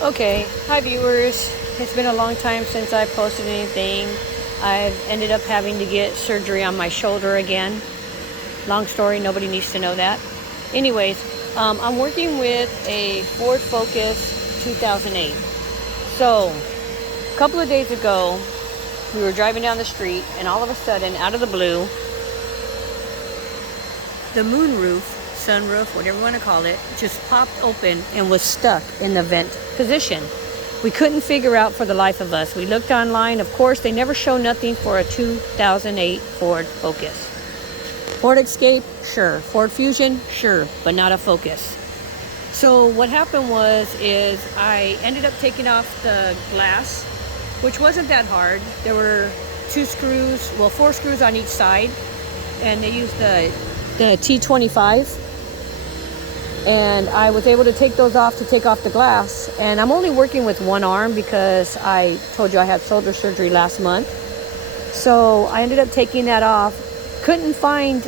Okay, hi viewers. It's been a long time since I posted anything. I've ended up having to get surgery on my shoulder again. Long story, nobody needs to know that. Anyways, I'm working with a Ford Focus 2008. So, a couple of days ago, we were driving down the street and all of a sudden, out of the blue, the moonroof, sunroof, whatever you want to call it, just popped open and was stuck in the vent position. We couldn't figure out for the life of us. We looked online. Of course, they never show nothing for a 2008 Ford Focus. Ford Escape, sure. Ford Fusion, sure, but not a Focus. So what happened is I ended up taking off the glass, which wasn't that hard. There were four screws on each side, and they used the T25. And I was able to take those off to take off the glass. And I'm only working with one arm because I told you I had shoulder surgery last month. So I ended up taking that off. Couldn't find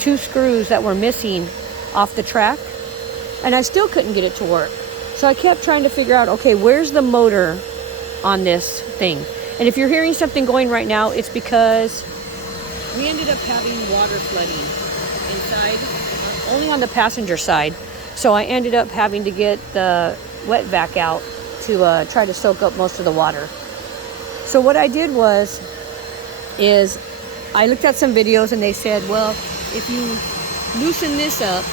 two screws that were missing off the track. And I still couldn't get it to work. So I kept trying to figure out, okay, where's the motor on this thing? And if you're hearing something going right now, it's because we ended up having water flooding inside, only on the passenger side. So I ended up having to get the wet vac out to try to soak up most of the water. So what I did is I looked at some videos and they said, well, if you loosen this up,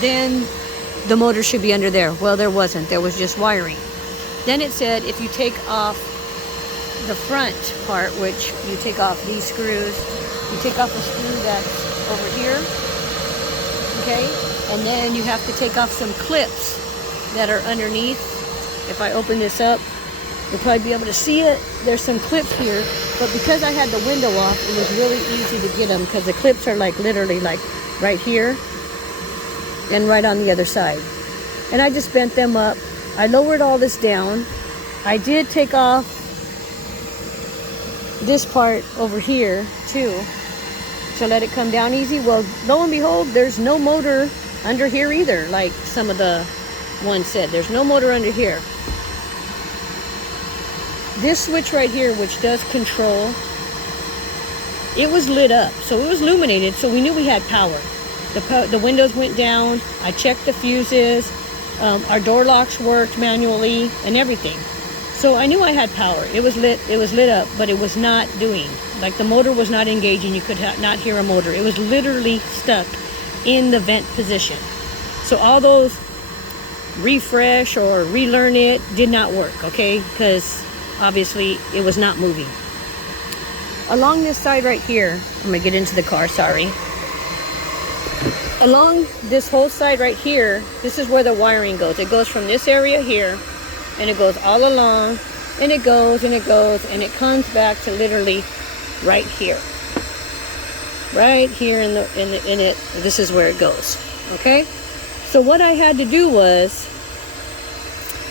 then the motor should be under there. Well, there wasn't. There was just wiring. Then it said if you take off the front part, which you take off these screws, you take off a screw that's over here, okay, and then you have to take off some clips that are underneath. If I open this up, you'll probably be able to see it. There's some clips here, but because I had the window off, it was really easy to get them because the clips are like literally like right here and right on the other side. And I just bent them up. I lowered all this down. I did take off this part over here too, to let it come down easy. Well, lo and behold, there's no motor under here either, like some of the ones said. There's no motor under here. This switch right here, which does control, it was lit up, so it was illuminated, so we knew we had power. The windows went down. I checked the fuses. Our door locks worked manually and everything. So I knew I had power. It was lit up, but it was not doing. Like the motor was not engaging. You could not hear a motor. It was literally stuck in the vent position. So all those refresh or relearn it did not work, okay? Because obviously it was not moving. Along this side right here, I'm gonna get into the car, sorry. Along this whole side right here, this is where the wiring goes. It goes from this area here, and it goes all along, and it goes, and it goes, and it comes back to literally right here. Right here in it, this is where it goes, okay? So what I had to do was,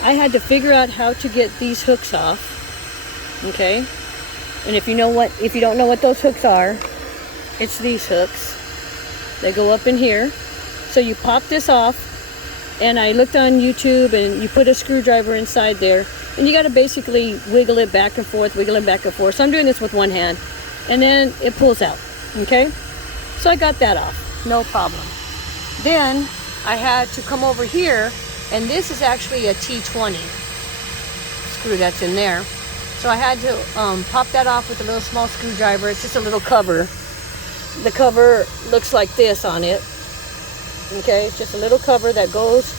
I had to figure out how to get these hooks off, okay? And if you don't know what those hooks are, it's these hooks. They go up in here. So you pop this off, and I looked on YouTube, and you put a screwdriver inside there, and you got to basically wiggle it back and forth, So I'm doing this with one hand, and then it pulls out, okay? So I got that off, no problem. Then I had to come over here, and this is actually a T20 screw that's in there. So I had to pop that off with a little small screwdriver. It's just a little cover. The cover looks like this on it. Okay, it's just a little cover that goes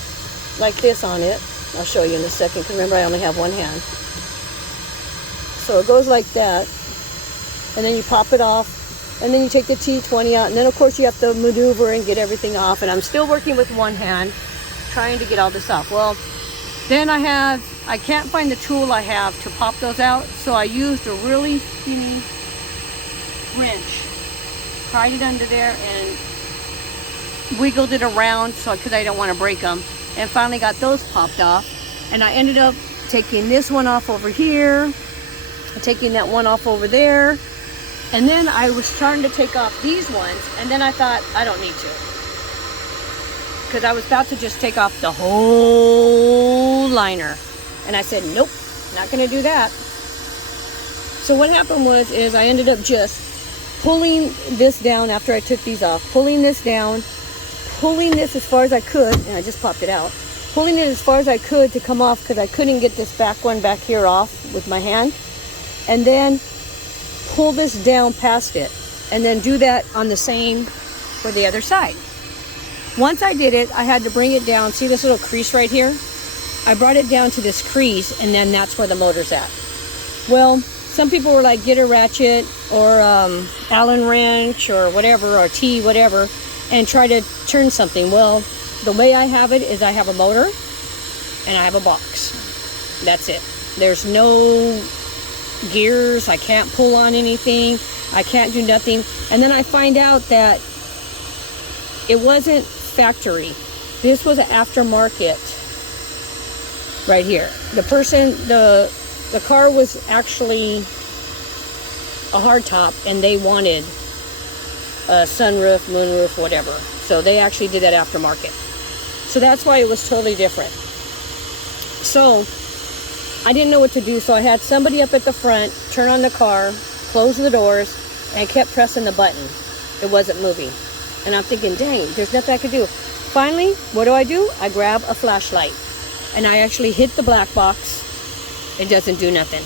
like this on it. I'll show you in a second, because remember I only have one hand. So it goes like that, and then you pop it off, and then you take the T20 out, and then of course you have to maneuver and get everything off, and I'm still working with one hand, trying to get all this off. Well, then I can't find the tool I have to pop those out, so I used a really skinny wrench. Pried it under there and wiggled it around because I don't want to break them, and finally got those popped off. And I ended up taking this one off over here, taking that one off over there, and then I was starting to take off these ones, and then I thought I don't need to. because I was about to just take off the whole liner. And I said, nope, not going to do that. So what happened was, I ended up just pulling this down after I took these off. Pulling this down, pulling this as far as I could, and I just popped it out. Pulling it as far as I could to come off, because I couldn't get this back one back here off with my hand. And then pull this down past it. And then do that on the same for the other side. Once I did it, I had to bring it down. See this little crease right here? I brought it down to this crease, and then that's where the motor's at. Well, some people were like, get a ratchet or Allen wrench or whatever, or T, whatever, and try to turn something. Well, the way I have it is I have a motor and I have a box. That's it. There's no gears. I can't pull on anything. I can't do nothing. And then I find out that it wasn't factory. This was an aftermarket right here. The person, the car was actually a hardtop, and they wanted a sunroof, moonroof, whatever. So they actually did that aftermarket. So that's why it was totally different. So I didn't know what to do, so I had somebody up at the front turn on the car, close the doors, and I kept pressing the button. It wasn't moving. And I'm thinking, dang, there's nothing I could do. Finally, what do? I grab a flashlight, and I actually hit the black box. It doesn't do nothing.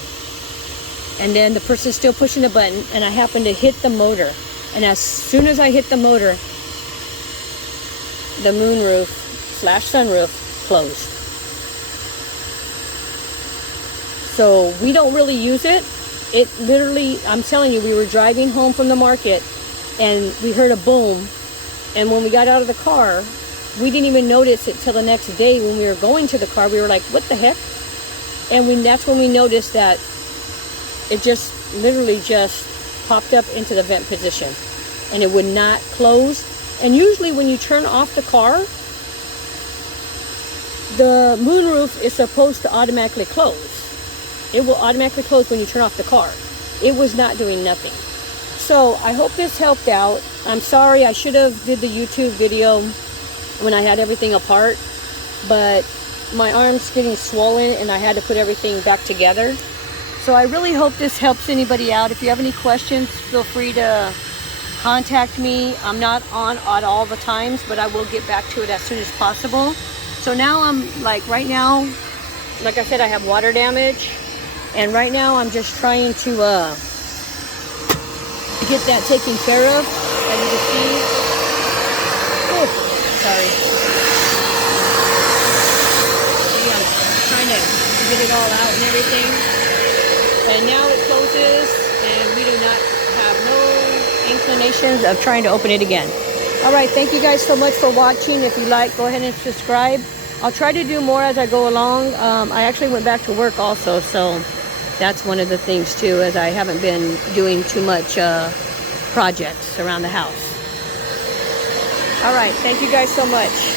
And then the person's still pushing the button, and I happen to hit the motor. And as soon as I hit the motor, the moonroof / sunroof closed. So we don't really use it. It literally, I'm telling you, we were driving home from the market, and we heard a boom. And when we got out of the car, we didn't even notice it till the next day when we were going to the car. We were like, what the heck? And that's when we noticed that it just literally just popped up into the vent position, and it would not close. And usually when you turn off the car, the moonroof is supposed to automatically close. It will automatically close when you turn off the car. It was not doing nothing. So I hope this helped out. I'm sorry, I should have did the YouTube video when I had everything apart, but my arm's getting swollen and I had to put everything back together. So I really hope this helps anybody out. If you have any questions, feel free to contact me. I'm not on at all the times, but I will get back to it as soon as possible. So now I'm like, right now, like I said, I have water damage, and right now I'm just trying to get that taken care of. As you can see, oh, sorry. See, I'm trying to get it all out and everything. And now it closes, and we do not have no inclinations of trying to open it again. All right, thank you guys so much for watching. If you like, go ahead and subscribe. I'll try to do more as I go along. I actually went back to work also, so that's one of the things too, as I haven't been doing too much projects around the house. All right, thank you guys so much.